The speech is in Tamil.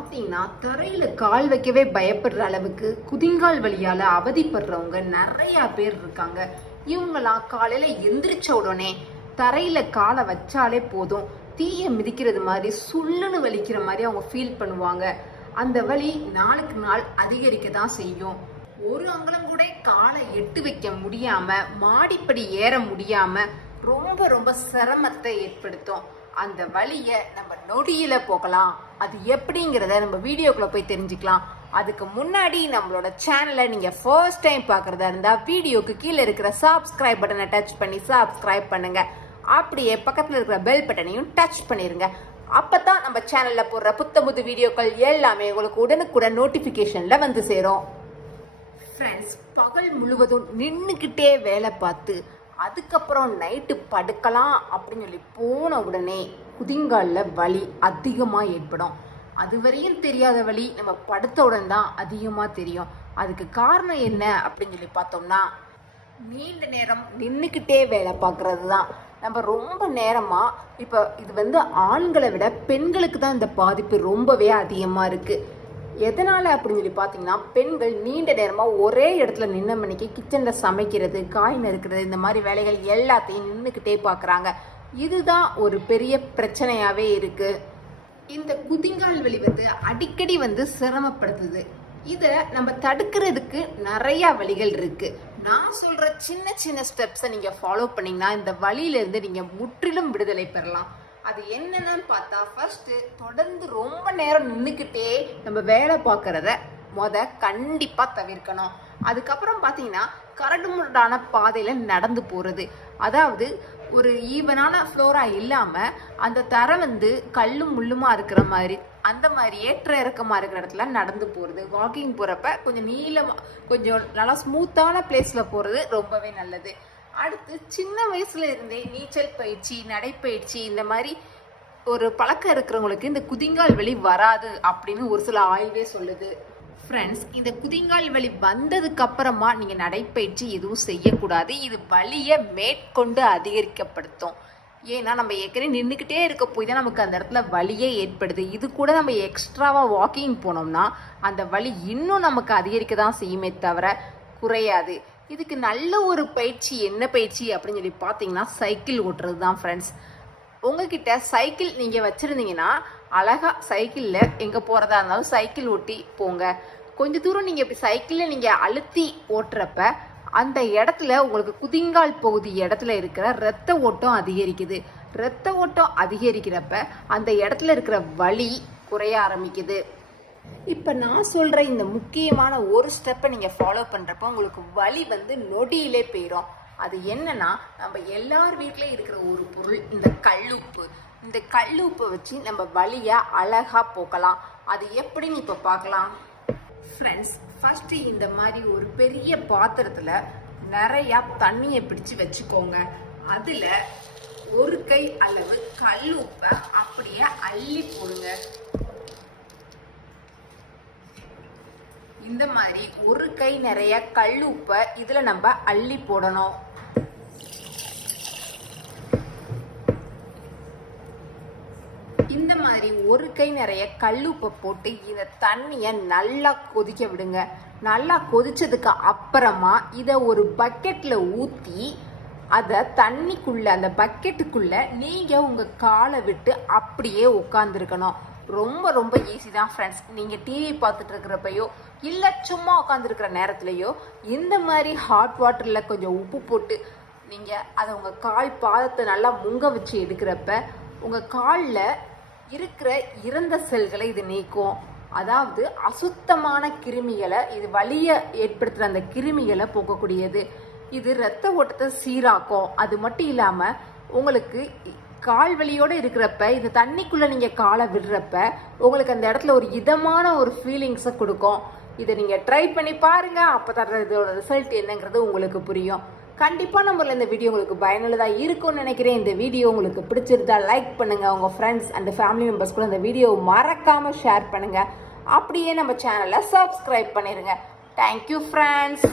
பார்த்தீங்கன்னா தரையில் கால் வைக்கவே பயப்படுற அளவுக்கு குதிங்கால் வழியால் அவதிப்படுறவங்க நிறைய பேர் இருக்காங்க. இவங்களாம் காலையில் எந்திரிச்ச உடனே தரையில் காலை வச்சாலே போதும். தீயை மிதிக்கிறது மாதிரி சுள்ளுன்னு வலிக்கிற மாதிரி அவங்க ஃபீல் பண்ணுவாங்க. அந்த வலி நாளுக்கு நாள் அதிகரிக்க தான் செய்யும். ஒரு அங்கலம் கூட காலை எட்டு வைக்க முடியாமல் மாடிப்படி ஏற முடியாமல் ரொம்ப ரொம்ப சிரமத்தை ஏற்படுத்தும். அந்த வழியை நம்ம நொடியில் போகலாம். அது எப்படிங்கிறத நம்ம வீடியோக்குள்ளே போய் தெரிஞ்சுக்கலாம். அதுக்கு முன்னாடி நம்மளோட சேனலை நீங்கள் ஃபர்ஸ்ட் டைம் பார்க்குறதா இருந்தால் வீடியோக்கு கீழே இருக்கிற சப்ஸ்கிரைப் பட்டனை டச் பண்ணி சப்ஸ்கிரைப் பண்ணுங்கள் அப்படியே பக்கத்தில் இருக்கிற பெல் பட்டனையும் டச் பண்ணிடுங்க அப்போ தான் நம்ம சேனலில் போடுற புத்த புது வீடியோக்கள் எல்லாமே உங்களுக்கு உடனுக்குடன் நோட்டிஃபிகேஷனில் வந்து சேரும். ஃப்ரெண்ட்ஸ் பகல் முழுவதும் நின்றுக்கிட்டே வேலை பார்த்து அதுக்கப்புறம் நைட்டு படுக்கலாம் அப்படின்னு சொல்லி போன உடனே குதிங்காலில் வலி அதிகமாக ஏற்படும். அது வரையும் தெரியாத வழி நம்ம படுத்த தான் அதிகமாக தெரியும். அதுக்கு காரணம் என்ன அப்படின்னு சொல்லி பார்த்தோம்னா நீண்ட நேரம் நின்றுக்கிட்டே வேலை பார்க்குறது தான். நம்ம ரொம்ப நேரமாக இப்போ இது வந்து ஆண்களை விட பெண்களுக்கு தான் இந்த பாதிப்பு ரொம்பவே அதிகமாக இருக்குது எதனால் அப்படின்னு சொல்லி பார்த்தீங்கன்னா பெண்கள் நீண்ட நேரமாக ஒரே இடத்துல நின்ன மணிக்கு கிச்சனில் சமைக்கிறது காய் நறுக்கிறது இந்த மாதிரி வேலைகள் எல்லாத்தையும் நின்றுக்கிட்டே பார்க்குறாங்க இதுதான் ஒரு பெரிய பிரச்சனையாகவே இருக்குது இந்த குதிங்கால் வலி வந்து அடிக்கடி வந்து சிரமப்படுத்துது. இதை நம்ம தடுக்கிறதுக்கு நிறையா வழிகள் இருக்குது நான் சொல்கிற சின்ன சின்ன ஸ்டெப்ஸை நீங்கள் ஃபாலோ பண்ணிங்கன்னா இந்த வழியிலேருந்து நீங்கள் முற்றிலும் விடுதலை பெறலாம். அது என்னன்னு பார்த்தா ஃபர்ஸ்ட் தொடர்ந்து ரொம்ப நேரம் நின்றுக்கிட்டே நம்ம வேலை பார்க்கறத முத கண்டிப்பா தவிர்க்கணும். அதுக்கப்புறம் பார்த்தீங்கன்னா கரடு முரடான பாதையில நடந்து போறது. அதாவது ஒரு ஈவனான ஃப்ளோரா இல்லாம அந்த தரை வந்து கல்லும் முள்ளுமா இருக்கிற மாதிரி அந்த மாதிரி ஏற்ற இறக்கமாக இருக்கிற இடத்துல நடந்து போகிறது வாக்கிங் போகிறப்ப கொஞ்சம் நீளமாக கொஞ்சம் நல்லா ஸ்மூத்தான பிளேஸில் போகிறது ரொம்பவே நல்லது. அடுத்து சின்ன வயசுல இருந்தே நீச்சல் பயிற்சி நடைப்பயிற்சி இந்த மாதிரி ஒரு பழக்கம் இருக்கிறவங்களுக்கு இந்த குதிங்கால் வலி வராது அப்படின்னு ஒரு சில ஆய்வே சொல்லுது. ஃப்ரெண்ட்ஸ் இந்த குதிங்கால் வலி வந்ததுக்கு அப்புறமா நீங்க நடைப்பயிற்சி எதுவும் செய்யக்கூடாது. இது வலியை மேற்கொண்டு அதிகரிக்கப்படுத்தும். ஏன்னா நம்ம ஏற்கனவே நின்றுக்கிட்டே இருக்க போய் தான் நமக்கு அந்த இடத்துல வலியே ஏற்படுது. இது கூட நம்ம எக்ஸ்ட்ராவாக வாக்கிங் போனோம்னா அந்த வலி இன்னும் நமக்கு அதிகரிக்க தான் செய்யுமே தவிர குறையாது. இதுக்கு நல்ல ஒரு பயிற்சி என்ன பயிற்சி அப்படின்னு சொல்லி பார்த்தீங்கன்னா சைக்கிள் ஓட்டுறது தான் ஃப்ரெண்ட்ஸ் உங்ககிட்ட சைக்கிள் நீங்கள் வச்சுருந்தீங்கன்னா அழகாக சைக்கிளில் எங்கே போகிறதா இருந்தாலும் சைக்கிள் ஓட்டி போங்க. கொஞ்ச தூரம் நீங்கள் இப்படி சைக்கிளில் நீங்கள் அழுத்தி ஓட்டுறப்ப அந்த இடத்துல உங்களுக்கு குதிங்கால் பகுதி இடத்துல இருக்கிற ரத்த ஓட்டம் அதிகரிக்குது. ரத்த ஓட்டம் அதிகரிக்கிறப்ப அந்த இடத்துல இருக்கிற வலி குறைய ஆரம்பிக்குது. இப்போ நான் சொல்கிற இந்த முக்கியமான ஒரு ஸ்டெப்பை நீங்கள் ஃபாலோ பண்ணுறப்ப உங்களுக்கு வலி வந்து நொடியிலே போயிடும் அது என்னன்னா நம்ம எல்லார் வீட்லேயும் இருக்கிற ஒரு பொருள் இந்த கல்லுப்பு. இந்த கல்லுப்பை வச்சு நம்ம வலியை அழகாக போக்கலாம். அது எப்படின்னு இப்போ பார்க்கலாம்? ஃப்ரெண்ட்ஸ் ஃபஸ்ட்டு இந்த மாதிரி ஒரு பெரிய பாத்திரத்தில் நிறையா தண்ணியை பிடிச்சு வச்சுக்கோங்க. அதில் ஒரு கை அளவு கல் உப்பை அப்படியே அள்ளி போடுங்க. இந்த மாதிரி ஒரு கை நிறைய கல் உப்பை இதில் நம்ம அள்ளி போடணும். இந்த மாதிரி ஒரு கை நிறைய கல்லுப்பை போட்டு இந்த தண்ணியை நல்லா கொதிக்க விடுங்க. நல்லா கொதிச்சதுக்கு அப்புறமா இதை ஒரு பக்கெட்டில் ஊற்றி அதை தண்ணிக்குள்ளே அந்த பக்கெட்டுக்குள்ளே நீங்கள் உங்கள் காலை விட்டு அப்படியே உட்காந்துருக்கணும் ரொம்ப ரொம்ப ஈஸி தான் ஃப்ரெண்ட்ஸ் நீங்கள் டிவி பார்த்துட்டு இருக்கிறப்பையோ இல்லை சும்மா உட்காந்துருக்கிற நேரத்துலையோ இந்த மாதிரி ஹாட் வாட்டரில் கொஞ்சம் உப்பு போட்டு நீங்கள் அதை உங்கள் கால் பாதத்தை நல்லா முங்க வச்சு எடுக்கிறப்ப உங்கள் காலில் இருக்கிற இறந்த செல்களை இது நீக்கும். அதாவது அசுத்தமான கிருமிகளை இது வலியை ஏற்படுத்துகிற அந்த கிருமிகளை போக்கக்கூடியது. இது இரத்த ஓட்டத்தை சீராக்கும். அது மட்டும் இல்லாமல் உங்களுக்கு கால் வலியோடு இருக்கிறப்ப இந்த தண்ணிக்குள்ளே நீங்கள் காலை விடுறப்ப உங்களுக்கு அந்த இடத்துல ஒரு இதமான ஒரு ஃபீலிங்ஸை கொடுக்கும். இதை நீங்கள் ட்ரை பண்ணி பாருங்கள் அப்போ தர இதோட ரிசல்ட் என்னங்கிறது உங்களுக்கு புரியும். கண்டிப்பாக நம்மளில் இந்த வீடியோ உங்களுக்கு பயனுள்ளதாக இருக்கும்னு நினைக்கிறேன். இந்த வீடியோ உங்களுக்கு பிடிச்சிருந்தா லைக் பண்ணுங்கள் உங்கள் ஃப்ரெண்ட்ஸ் அண்ட் ஃபேமிலி மெம்பர்ஸ் கூட இந்த வீடியோ மறக்காமல் ஷேர் பண்ணுங்கள் அப்படியே நம்ம சேனலை சப்ஸ்கிரைப் பண்ணிடுங்க தேங்க்யூ ஃப்ரெண்ட்ஸ்